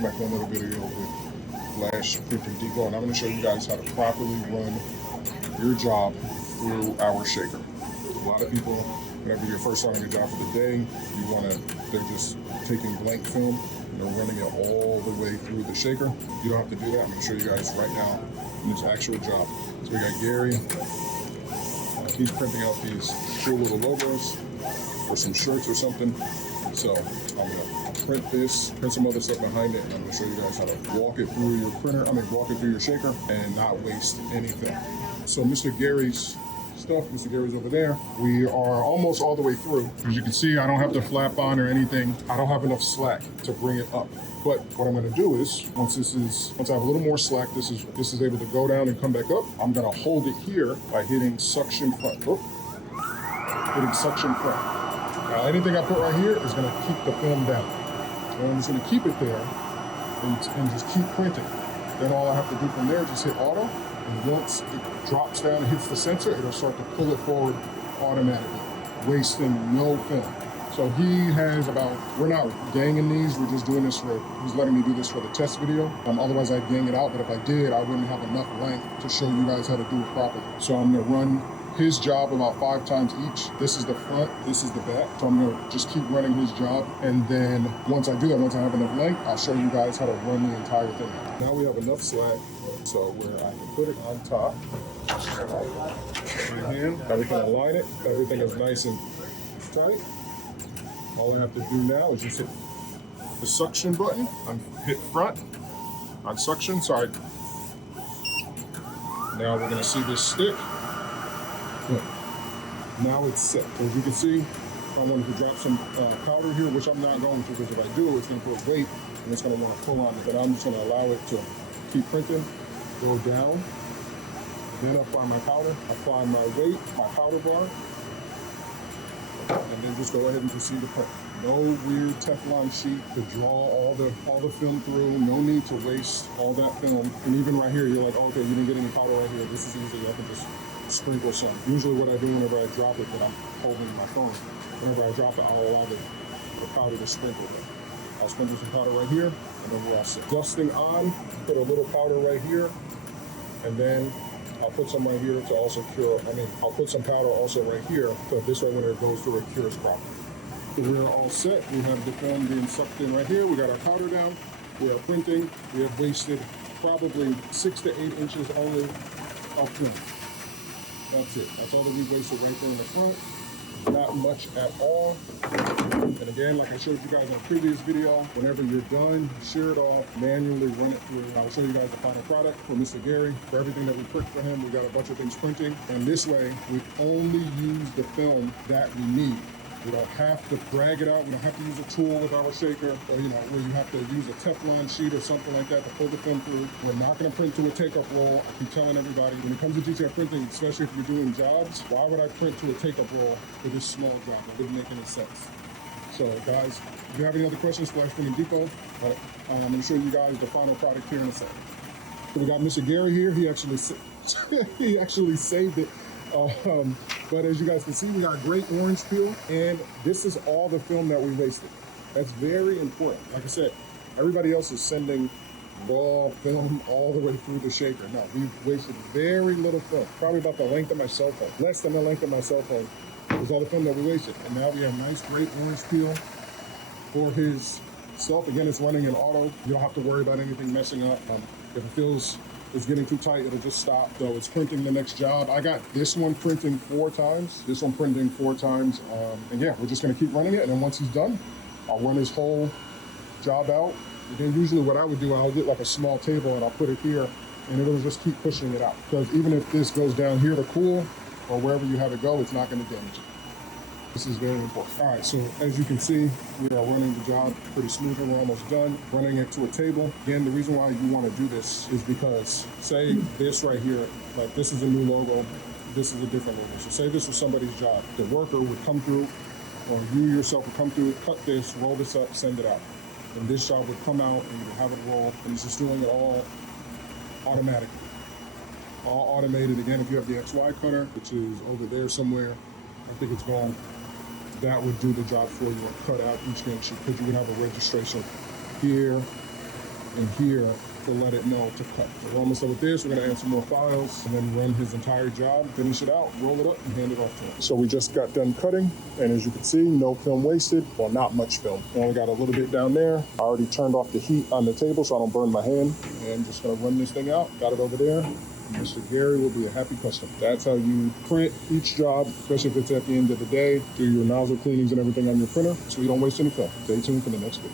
welcome back to another video with Flash Printing Depot, and I'm going to show you guys how to properly run your job through our shaker. A lot of people, whenever you're first starting a job for the day, they're just taking blank film and they're running it all the way through the shaker. You don't have to do that. I'm going to show you guys right now in this actual job. So we got Gary. He's printing out these cool little logos for some shirts or something. So I'm going to print this, print some other stuff behind it, and I'm going to show you guys how to walk it through your walk it through your shaker and not waste anything. So Mr. Gary's stuff, Mr. Gary's over there. We are almost all the way through. As you can see, I don't have to flap on or anything. I don't have enough slack to bring it up. But what I'm going to do is, once I have a little more slack, this is able to go down and come back up. I'm going to hold it here by hitting suction front. Hitting suction front. Now, anything I put right here is going to keep the film down. And I'm just going to keep it there and just keep printing. Then all I have to do from there is just hit auto. And once it drops down and hits the sensor, it'll start to pull it forward automatically, wasting no film. So he has we're not ganging these, we're just doing this he's letting me do this for the test video. Otherwise I'd gang it out, but if I did, I wouldn't have enough length to show you guys how to do it properly. So I'm gonna run his job about 5 times each. This is the front, this is the back. So I'm gonna just keep running his job. And then once I do that, once I have enough length, I'll show you guys how to run the entire thing. Now we have enough slack, so where I can put it on top. Right hand, now we can align it. Everything is nice and tight. All I have to do now is just hit the suction button, hit front, on suction, sorry. Now we're gonna see this stick. Good. Now it's set. As you can see, I wanted to drop some powder here, which I'm not going to, because if I do, it's gonna put weight and it's gonna wanna pull on it. But I'm just gonna allow it to keep printing, go down, then apply my powder, apply my weight, my powder bar, and then just go ahead and proceed to print. No weird Teflon sheet to draw all the film through. No need to waste all that film. And even right here, you're like, oh, okay, you didn't get any powder right here. This is easy. I can just sprinkle some. Usually what I do whenever I drop it, but I'm holding my phone, whenever I drop it, I'll allow the powder to sprinkle it. I'll sprinkle some powder right here, and then we're all set. Dusting on, put a little powder right here, and then I'll put some right here to also cure, I'll put some powder also right here, so this way when it goes through, it cures properly. So we're all set. We have the film being sucked in right here. We got our powder down. We are printing. We have wasted probably 6 to 8 inches only of film. That's it. That's all that we wasted right there in the front. Not much at all. And again, like I showed you guys in a previous video, whenever you're done, shear it off, manually run it through. I'll show you guys the final product for Mr. Gary. For everything that we print for him, we got a bunch of things printing. And this way, we only use the film that we need. We don't have to drag it out. We don't have to use a tool with our shaker, or where you have to use a Teflon sheet or something like that to pull the film through. We're not going to print to a take-up roll. I keep telling everybody, when it comes to detail printing, especially if you're doing jobs, why would I print to a take-up roll for this small job? It wouldn't make any sense. So guys, if you have any other questions, Flash Printing Depot. I'm going to show you guys the final product here in a second. So we got Mr. Gary here. He actually saved it. But as you guys can see, we got a great orange peel, and this is all the film that we wasted. That's very important. Like I said, everybody else is sending raw film all the way through the shaker. No, we've wasted very little film, probably about the length of my cell phone. Less than the length of my cell phone is all the film that we wasted. And now we have a nice, great orange peel for his stuff. Again, it's running in auto. You don't have to worry about anything messing up. If it feels it's getting too tight, it'll just stop. So it's printing the next job. I got this one printing 4 times, this one printing 4 times. And yeah, we're just gonna keep running it. And then once he's done, I'll run his whole job out. And then usually what I would do, I'll get like a small table and I'll put it here, and it'll just keep pushing it out. Because even if this goes down here to cool, or wherever you have it go, it's not gonna damage it. This is very important. All right, so as you can see, we are running the job pretty smoothly. We're almost done running it to a table. Again, the reason why you want to do this is because, say this right here, like this is a new logo, this is a different logo. So say this was somebody's job. The worker would come through, or you yourself would come through, cut this, roll this up, send it out. And this job would come out and you would have it roll, and it's just doing it all automatically. All automated. Again, if you have the XY cutter, which is over there somewhere, I think it's gone. That would do the job for you and cut out each game sheet, because you would have a registration here, and here to let it know to cut. So we're almost done with this. We're gonna add some more files and then run his entire job, finish it out, roll it up, and hand it off to him. So we just got done cutting, and as you can see, no film wasted. Well, not much film. Only got a little bit down there. I already turned off the heat on the table so I don't burn my hand. And just gonna run this thing out. Got it over there. Mr. Gary will be a happy customer. That's how you print each job, especially if it's at the end of the day. Do your nozzle cleanings and everything on your printer so you don't waste any film. Stay tuned for the next video.